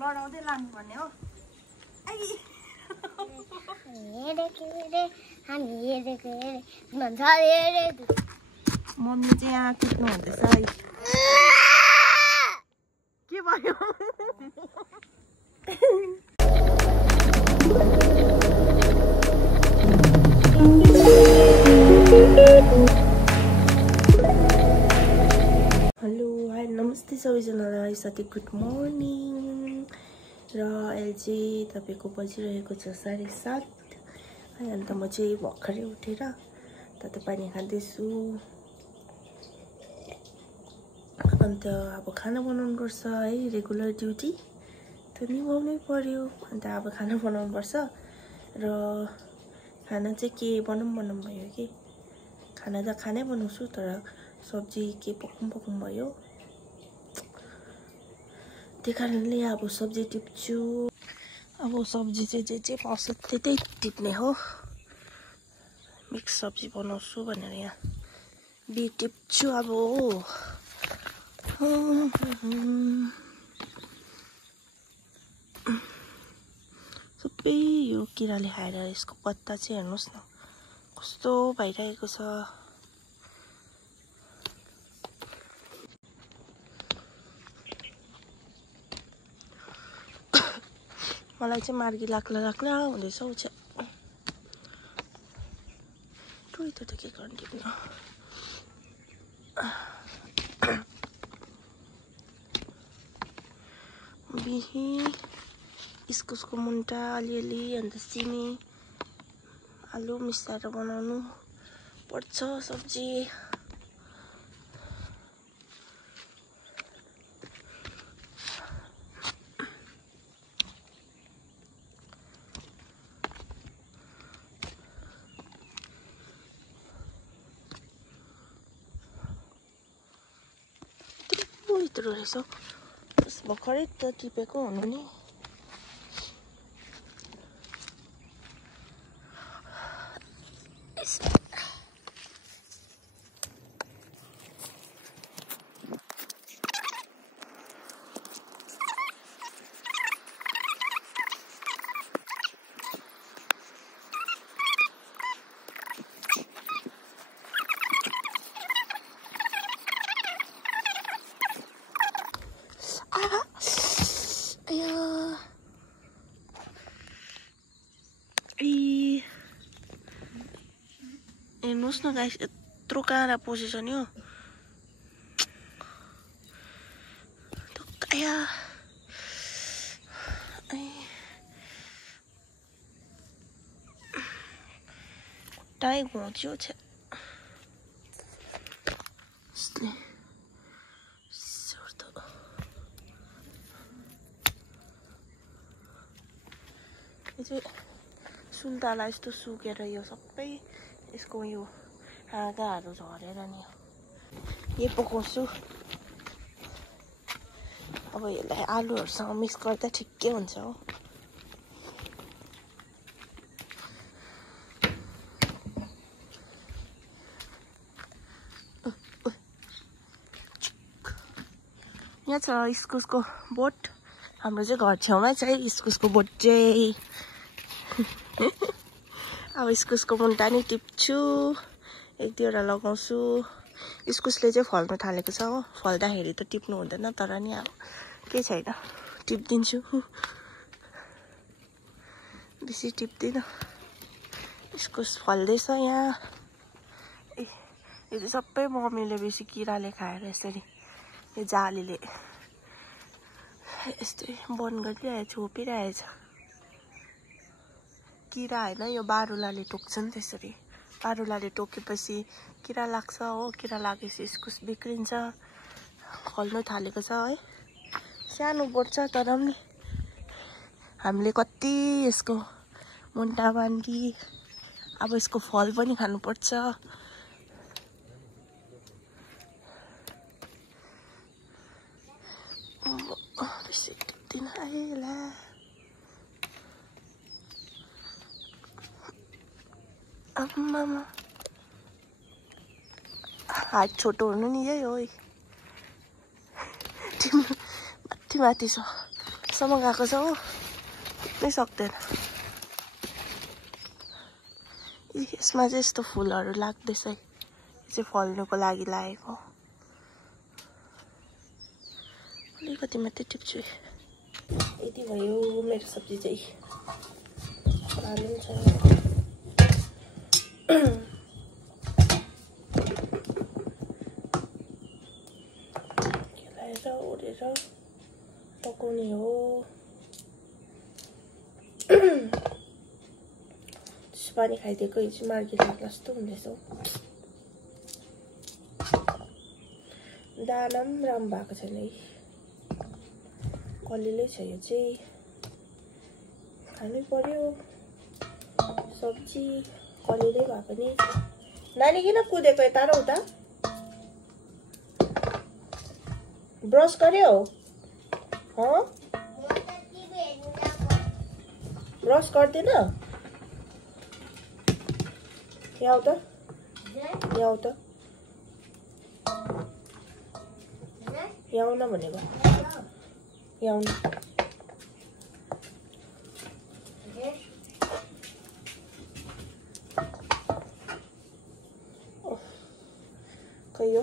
लडाउँदै लानु पर्ने हो मम्मी चाहिँ यहाँ कुद्नु हुँदैछ है के भयो हेलो हाई नमस्ते सबैजनालाई साथै गुड मर्निङ र अहिले चाहिँ तपाईको बजिरहेको छ 7:30 अन्त म चाहिँ भर्खरै उठेर तातो पानी खाँदैछु अन्त अब खाना बनाउनु पर्छ है रेगुलर ड्युटी त निभाउनै पर्यो अन्त अब खाना बनाउनु पर्छ र खाना चाहिँ के बनाउँ भयो कि खाना त खानै बनाउँछु तर सब्जी के पकाउँ भयो त्यही कारणले अब सब्जी टिप्छु अब सब्जी चाहिँ जे पाउँछ त्यतै टिप्ने हो मिक्स सब्जी बनाउँछु भनेर यहाँ बी टिप्छु अब सबै यो किराले खाएर यसको पत्ता चाहिँ हेर्नुहोस् न कस्तो भइरहेको छ मलाई चाहिँ मार्गी लाग्ला हुँदैछ उ चाहिँ टोइ त के गर्ने टिप्न बिही इस्कुसको मुन्टा अलिअलि अन्त सिमी आलु मिसाएर बनाउनु पर्छ सब्जी यत्रो रहेछ भर्खरै त टिपेको हुनु नि हेर्नुहोस् न गाइस यत्रो काँडा पसेछ नि हो खुट्टाइ घोच्यो छ सुन्तला यस्तो सुकेर यो सबै यसको यो हाँगाहरू झरेर नि यो पकाउँछु अब यसलाई आलुहरूसँग मिक्स गर्दा ठिकै हुन्छ हो यहाँ छ इस्कुसको बोट हाम्रो चाहिँ घर छेउमै छ है इस्कुसको बोट चाहिँ अब इस्कुसको मुन्टा नि टिप्छु एक दुईवटा लगाउँछु इस्कुसले चाहिँ फल्न थालेको छ हो फल्दाखेरि त टिप्नु हुँदैन तर नि अब केही छैन टिप्दिन्छु बेसी टिप्दिनँ इस्कुस फल्दैछ यहाँ ए यो चाहिँ सबै मम्मीले बेसी किराले खाएर यसरी यो जालीले यस्तै बन्द गरिरहेछ छोपिरहेछ किरा होइन यो बारुलाले टोक्छ नि त्यसरी बारुलाले टोकेपछि किरा लाग्छ हो किरा लागेपछि इस्कुस बिग्रिन्छ फल्नु थालेको छ है सानो बोट छ तर पनि हामीले कति यसको मुन्टा बान्डी अब यसको फल पनि खानुपर्छ बेसी टिप्दिन आइला आम्मामा हात छोटो हुनु नि यही हो माथि छ सम्म गएको छ हो, नै सक्दैन। यसमा चाहिँ यस्तो फुलहरू लाग्दैछ है, यो चाहिँ फल्नुको लागि लागेको। अलिकति मात्रै टिप्छु। यति भयो मेरो सब्जी चाहिँ। आलु छ, केलाएर ओरेर पकाउने हो। पानी खाइदिएको चाहिँ मार्केटमा कस्तो हुँदैछ हौ। दाना पनि राम्रो भएको छैन है, कलिलै छ यो चाहिँ। खानै पर्यो सब्जी, कलिलै भए पनि। नानी किन कुदेको यता र उता? ब्रस गर्यो? ब्रस गर्दैन? यहाँ त यहाँ त यहाँ आउन भनेको, यहाँ आउन। खै यो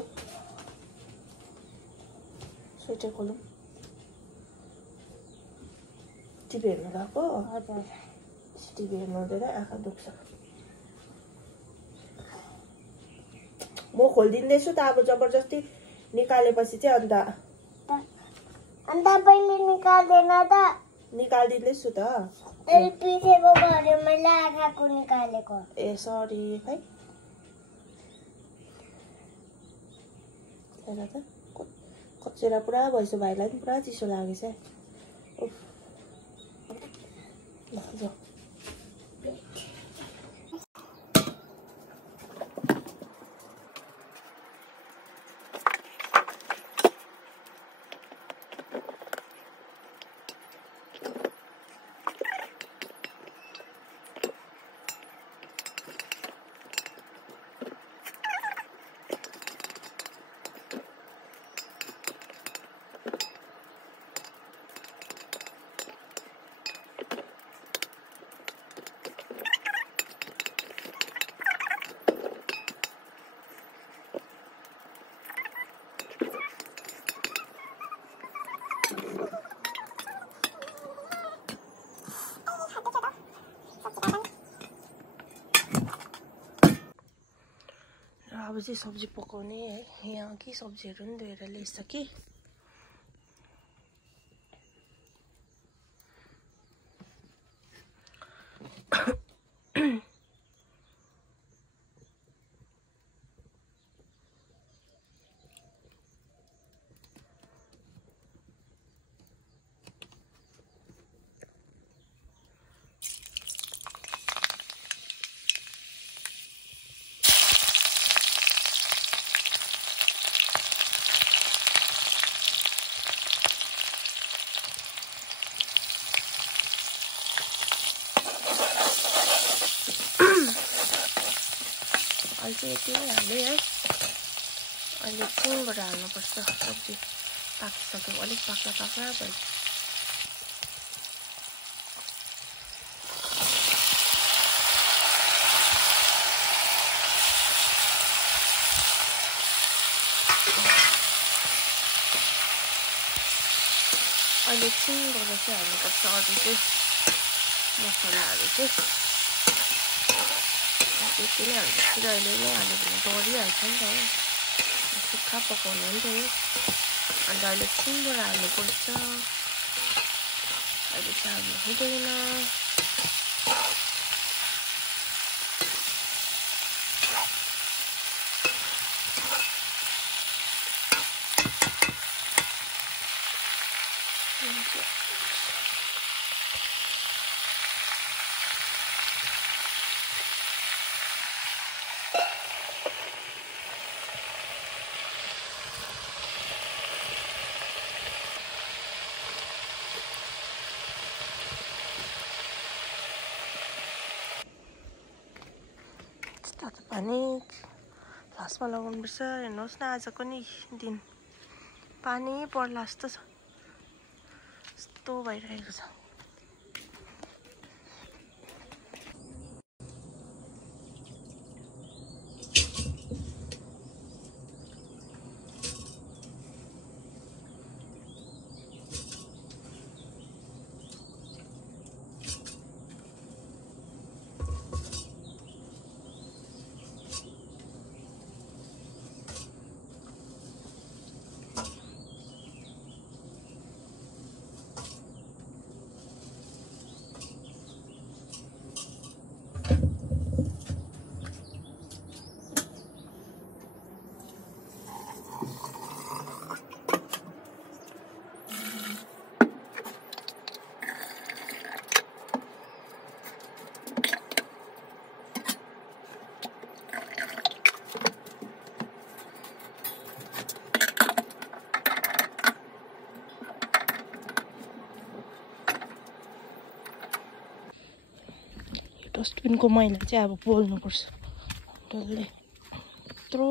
स्वेटर खोलौँ। टिभी हेर्नु गएको? टिभी हेर्नु हुँदैन, आँखा दुख्छ। म खोलिदिँदैछु त अब, जबरजस्ती निकालेपछि चाहिँ अन्त पहिले निकाल्दैन त। निकालिदिँदैछु त। पिछेको भयो, मैले आँखाको निकालेको। ए सरी है। हेर त कचेरा पुरा भएछ, भाइलाई पनि पुरा चिसो लागेछ। जाऊ। अब चाहिँ सब्जी पकाउने है। यहाँ कि सब्जीहरू पनि धोएर ल्याइछ कि। अहिले यति नै हाल्दै है। अहिले एकछिनबाट हाल्नुपर्छ। सब्जी पाकिसक्यो, अलिक पाक्ला पाक्ला भयो। अहिले एकछिनबाट चाहिँ हाल्नुपर्छ अरू चाहिँ मसलाहरू चाहिँ। यति नै हाल्नुपर्छ, अहिले नै हाल्यो भने डढिहाल्छ नि त हो, सुक्खा पकाउनु हो नि त यो। अन्त अहिले एकछिनबाट हाल्नुपर्छ, अहिले चाहिँ हाल्नु हुँदैन। तातो पानी फ्लासमा लगाउनुपर्छ। हेर्नुहोस् न आजको नि दिन पानी पर्ला जस्तो छ। कस्तो भइरहेको छ। डस्टबिनको मैला चाहिँ अब पोल्नुपर्छ। डल्लै यत्रो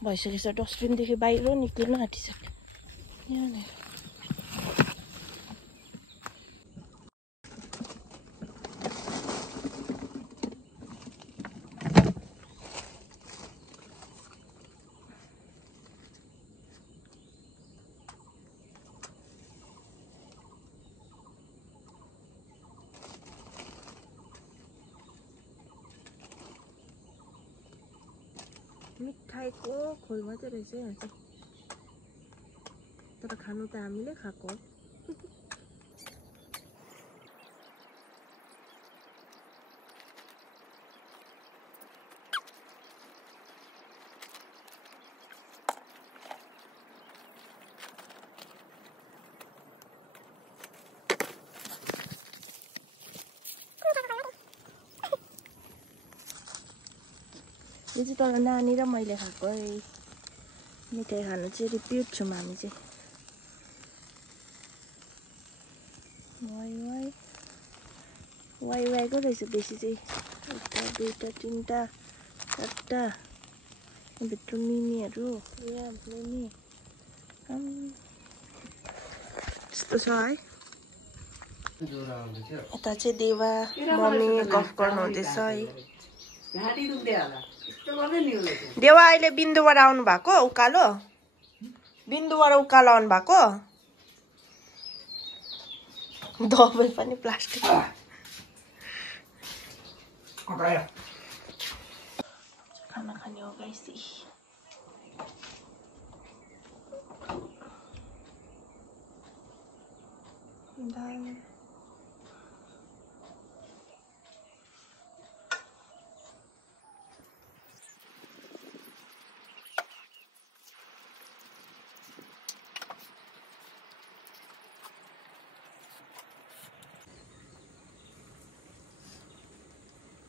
भइसकेछ, डस्टबिनदेखि बाहिर निक्लिन आँटिसक्यो। यहाँनिर मिठाईको खोल मात्रै रहेछ यहाँ चाहिँ, तर खानु त हामीले खाएको। यो चाहिँ तर नानी र मैले खाएको है। मिठाई खानु चाहिँ रिपिट छौँ हामी चाहिँ। वाइ वाइको रहेछ बेसी चाहिँ। एउटा दुईवटा तिनवटा चारवटा, भित्र मिनीहरू यहाँ मिनी त्यस्तो छ है। यता चाहिँ देवा मम्मी गफ गर्नु हुँदैछ है। देवा अहिले बिन्दुबाट आउनु भएको उकालो, बिन्दुबाट उकालो आउनु भएको। दबाई पनि प्लास्टिक। खाना खाने हो गाइस। दाल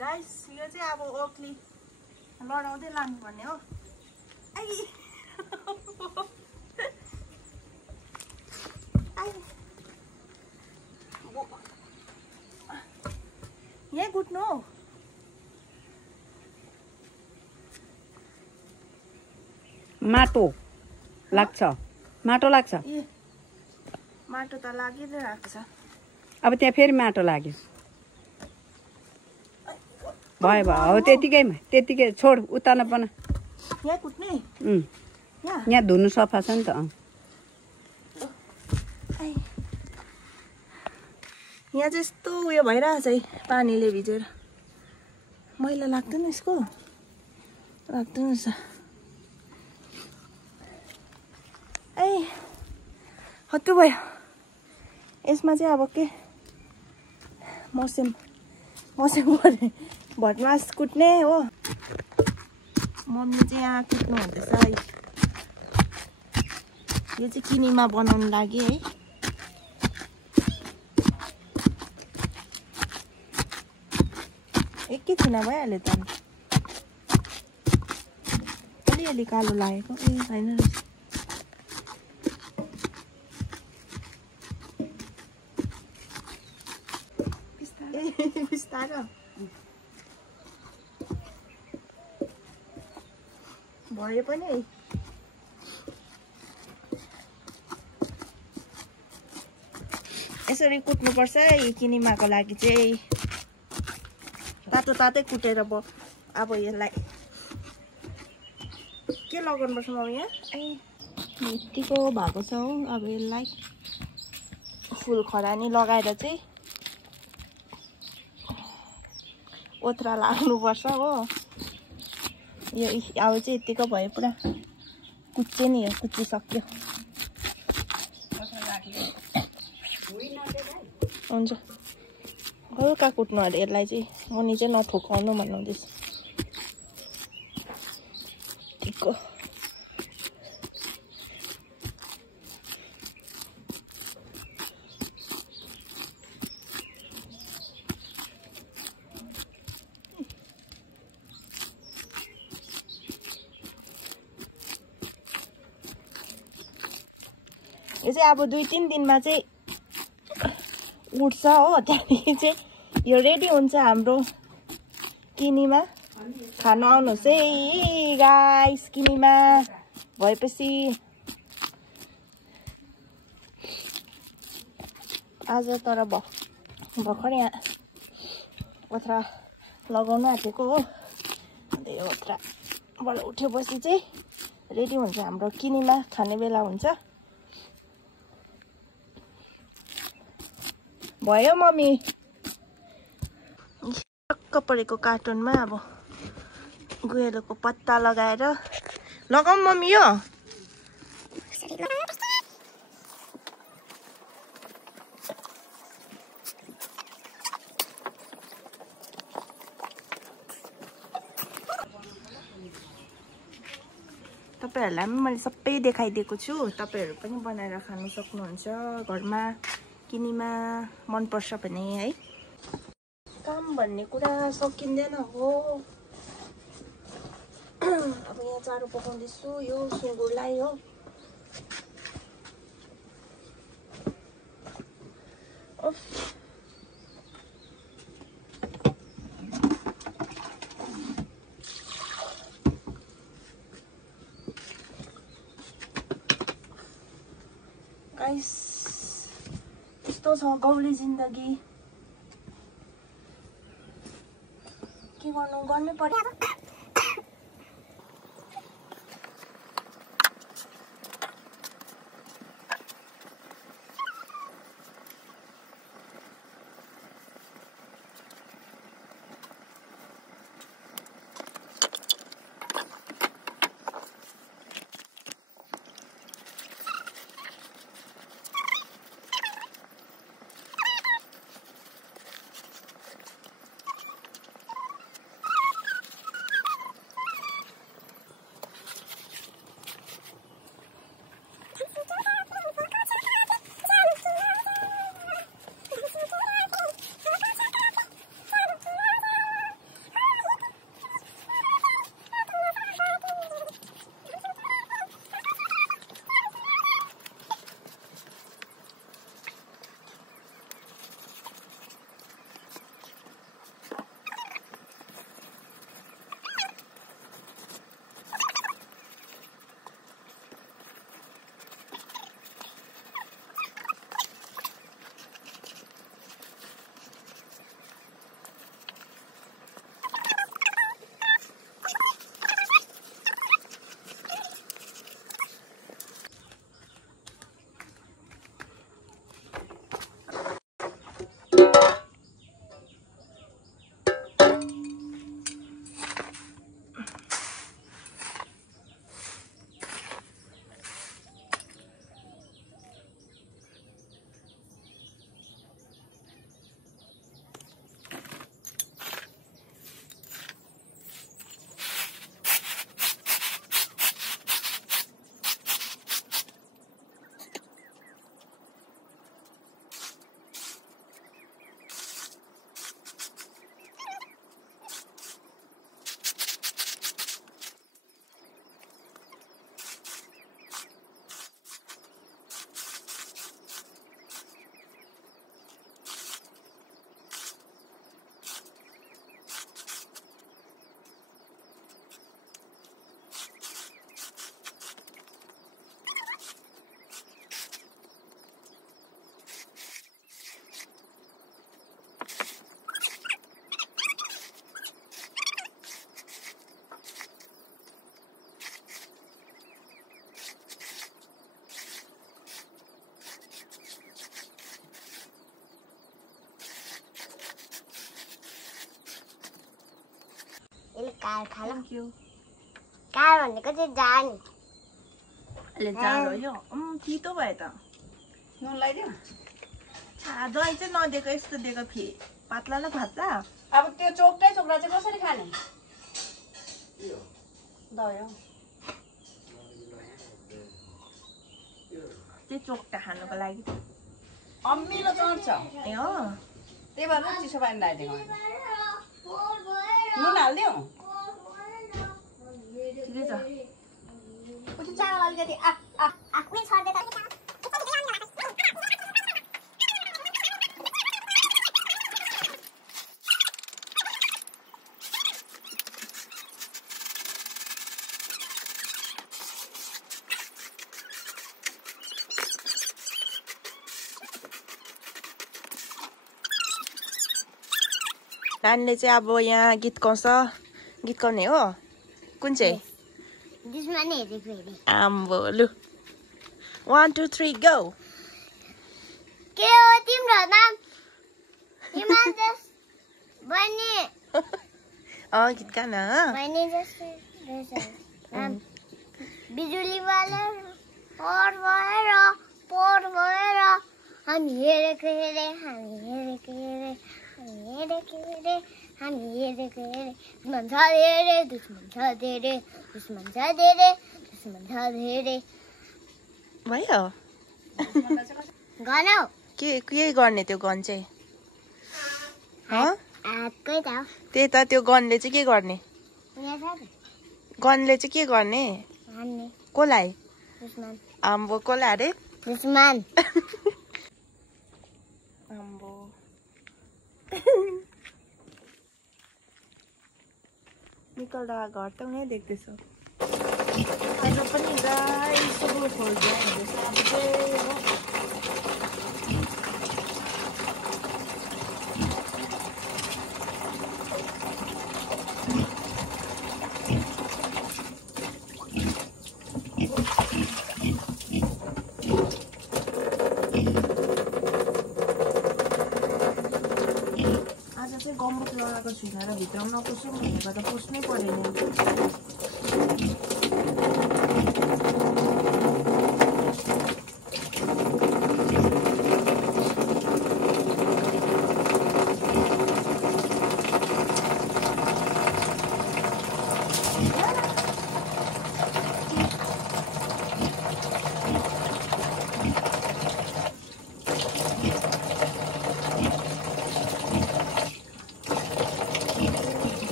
गाइस, यो चाहिँ अब ओक्ली लडाउँदै लानुपर्ने हो। यहाँ गुट्नु हो। माटो लाग्छ, माटो लाग्छ। ए माटो त लागिरहेको छ। अब त्यहाँ फेरि माटो लाग्यो। भयो भयो, हो त्यतिकै छोड, उता नपना। यहाँ कुट्ने यहाँ धुनु सफा छ नि त। यहाँ चाहिँ यस्तो उयो भइरहेछ है, पानीले भिजेर। मैला लाग्दैन यसको, लाग्दैन रहेछ। ए हत्तु भयो। यसमा चाहिँ अब के मस्याम गरे भटमास कुट्ने हो। मम्मी चाहिँ यहाँ कुट्नु हुँदैछ है। यो चाहिँ किनेमा बनाउनु लागि है। एकैछिन भइहाल्यो त। अलिअलि कालो लागेको ए होइन रहेछ। बिस्तारो भयो पनि है। यसरी कुट्नुपर्छ है किनिमाको लागि चाहिँ। तातो तातै कुटेर अब यसलाई के लगाउनुपर्छ मम्मी यहाँ? यतिको भएको छ हो। अब यसलाई फुल खरानी लगाएर चाहिँ ओथ्रा लाग्नुपर्छ हो। यो अब चाहिँ यतिको भयो, पुरा कुच्चे नि, यो कुचिसक्यो। हुन्छ हल्का कुट्नु अरे यसलाई चाहिँ, मुनि चाहिँ नठोकाउनु भन्नुहुँदैछ। ठिकको यो चाहिँ अब 2-3 दिनमा चाहिँ उठ्छ हो। त्यहाँदेखि चाहिँ यो रेडी हुन्छ हाम्रो किनिमा। खानु आउनुहोस् है गाइस। किनिमा भएपछि आज तर भर्खर यहाँ ओथ्रा लगाउनु आँटेको हो। अन्त यो ओथ्राबाट उठेपछि चाहिँ रेडी हुन्छ हाम्रो किनिमा खाने बेला हुन्छ। भयो मम्मी। टक्क परेको कार्टुनमा अब गुहेलोको पत्ता लगाएर लगाऊँ मम्मी यो। तपाईहरुलाई पनि मैले सबै देखाइदिएको छु। तपाईहरु पनि बनाएर खान सक्नुहुन्छ घरमा। किनिमा मन पर्छ भने है। काम भन्ने कुरा सकिँदैन हो। अब यहाँ चारो पकाउँदैछु यो सुँगुरलाई हो। गाइस यस्तो छ गाउँले जिन्दगी। के गर्नै पर्यो। कार खा ल थ्याङ्क यू कार भनेको चाहिँ जान अहिले जाडो यो तितो भयो त नुन लगाइदियो दही चाहिँ नदिएको यस्तो दिएको फेरि पातला न फात्ला अब त्यो चोक्टै चोक्रा चाहिँ कसरी खाने दही हो त्यो चोक्टा खानुको लागि अमिलो चढ्छ ए हो त्यही भएर चिसो पानी लगाइदिएको नुन हालिदियो ठिकै छ उति चामल अलिकति आफ्नै छर्दै त नानीले चाहिँ अब यहाँ गीत गाउँछ गीत गाउने हो कुन चाहिँ दुश्मन हेरेको हेरे आम्बो लु 1 2 3 गो के हो तिम्रो नाम हिमालयस बहिनी गीत गा न बहिनी जस्तो रहेछ नाम बिजुलीवाला पोर भएर हामी हेरेको हेरे हामी हेरेको हेरे दुश्मन छ धेरै दुश्मन छ धेरै दुश्मन छ धेरै दुश्मन छ धेरै भयो गन हौ के गर्ने त्यो गन चाहिँ हातकै त हो त्यही त त्यो गनले चाहिँ के गर्ने यहाँ छ नि गनले चाहिँ के गर्ने हान्ने कसलाई दुश्मन आम्बो कसलाई अरे दुश्मन आम्बो निकल्दा घर त उनीहरू देख्दैछौ आज पनि गाई सुरु खोल्दै हुँदैछ अब चाहिँ हो आज चाहिँ गम्बुक लगाएको छुइनँ र भित्र नपस्छु भनेको त पस्नै परेन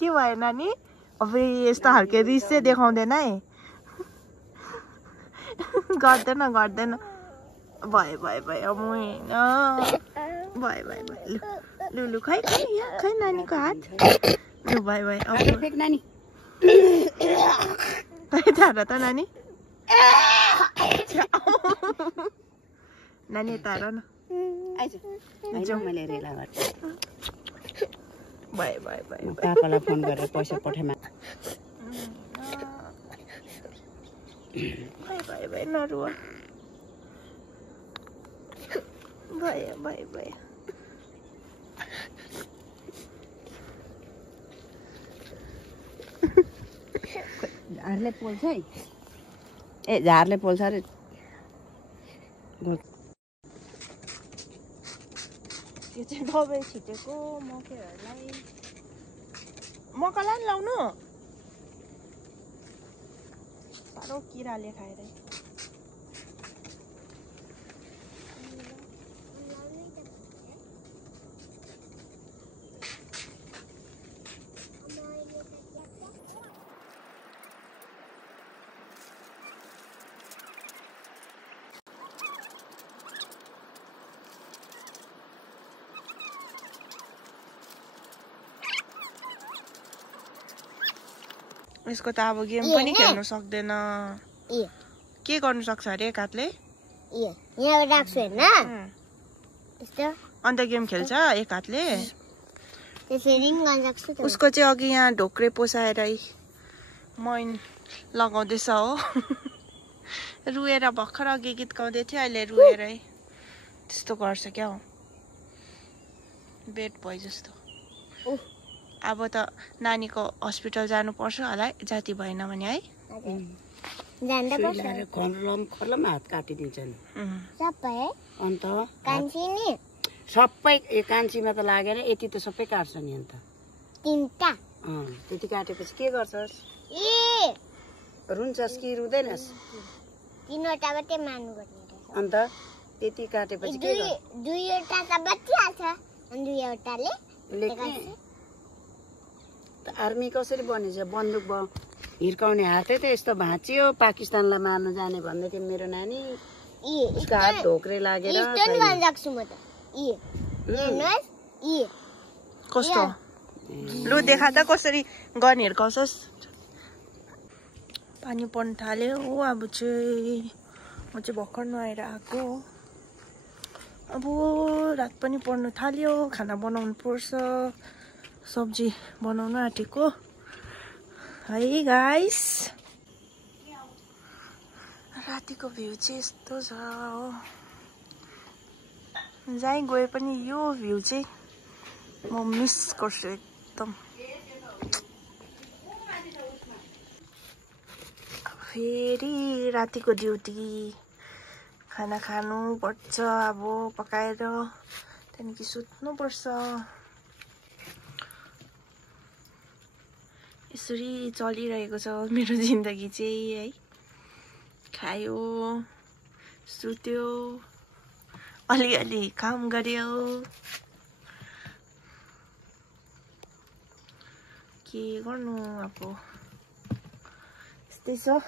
के भयो नानी अब यस्तो खालको रिस चाहिँ देखाउँदैन है गर्दैन गर्दैन भयो भयो भयो म होइन भयो भयो भयो लु लु खै खै यहाँ खै नानीको हात लु भयो भयो अब नानी तार त नानी नानी तार न मैले रेला गर्छु भयो भयो भयो काकालाई फोन गरेर पैसा पठाइमा भयो भयो भयो नरुवा भयो भयो भयो झारले पोल्छ है ए झारले पोल्छ अरे यो चाहिँ दबाई छिटेको मकैहरूलाई मकैलाई नि लाउनु साह्रो किराले खाएर यसको त अब गेम पनि खेल्नु सक्दैन के गर्नु सक्छ अरे एक हातले यहाँ राख्छु हैन यस्तो अन्त गेम खेल्छ एक हातले त्यसरी नि गर्न सक्छु त उसको चाहिँ अघि यहाँ ढोक्रे पोसाएर मैन लगाउँदैछ हो रुएर भर्खर अघि गीत गाउँदै थियो अहिले रुएरै त्यस्तो गर्छ क्या हो बेड भयो जस्तो अब त नानीको हस्पिटल जानुपर्छ होला है जाति भएन भने है जान्दा पर्छ खर्लम हात काटिदिन्छन् सबै अन्त कान्छी नि सबै कान्छीमा त लागेर यति त सबै काट्छ नि अन्त तीनटा त्यति काटेपछि के गर्छस् ए रुन्छस् कि रुँदैनस् तीनवटा मात्रै मार्नु पर्ने अन्त त्यति काटेपछि के गर्छ दुईवटा त बचिहाल्छ अनि दुईवटाले आर्मी कसरी बनेछ बन्दुक भयो हिर्काउने हातै त यस्तो भाँचियो पाकिस्तानलाई मार्नु जाने भन्दै थियो मेरो नानी उसको हात ढोक्रे लागेर कस्तो लु देखा त कसरी गन हिर्काउँछस् पानी पर्न थाल्यो अब चाहिँ म चाहिँ भर्खर नुहाएर आएको अब रात पनि पर्न थाल्यो खाना बनाउनु पर्छ सब्जी बनाउन आँटेको है गाइस रातिको भ्यू चाहिँ यस्तो छ हो जहीँ गए पनि यो भ्यू चाहिँ म मिस गर्छु एकदम फेरि रातिको ड्युटी खाना खानु पर्छ अब पकाएर त्यहाँदेखि सुत्नु पर्छ यसरी चलिरहेको छ मेरो जिन्दगी चाहिँ है खायो सुत्यो अलिअलि काम गर्यो के गर्नु अब यस्तै छ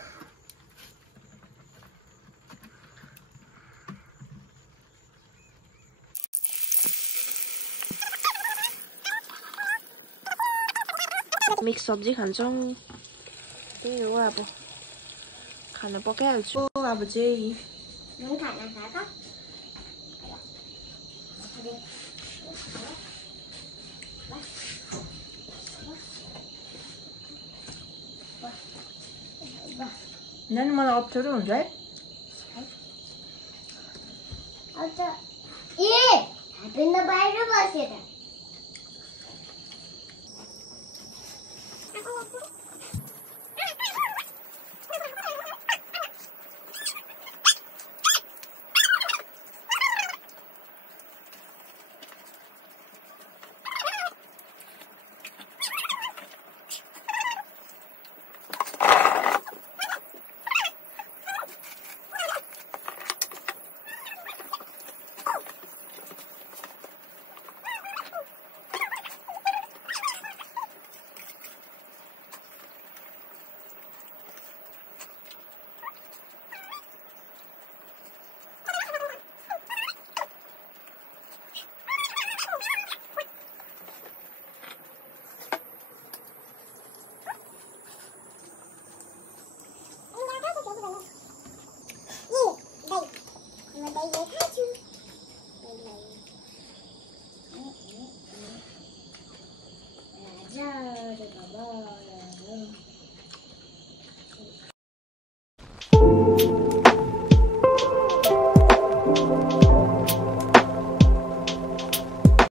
मिक्स सब्जी खान्छौँ त्यही हो अब खाना पकाइहाल्छु अब चाहिँ नानी मलाई अप्ठ्यारो हुन्छ है बाहिर बसेर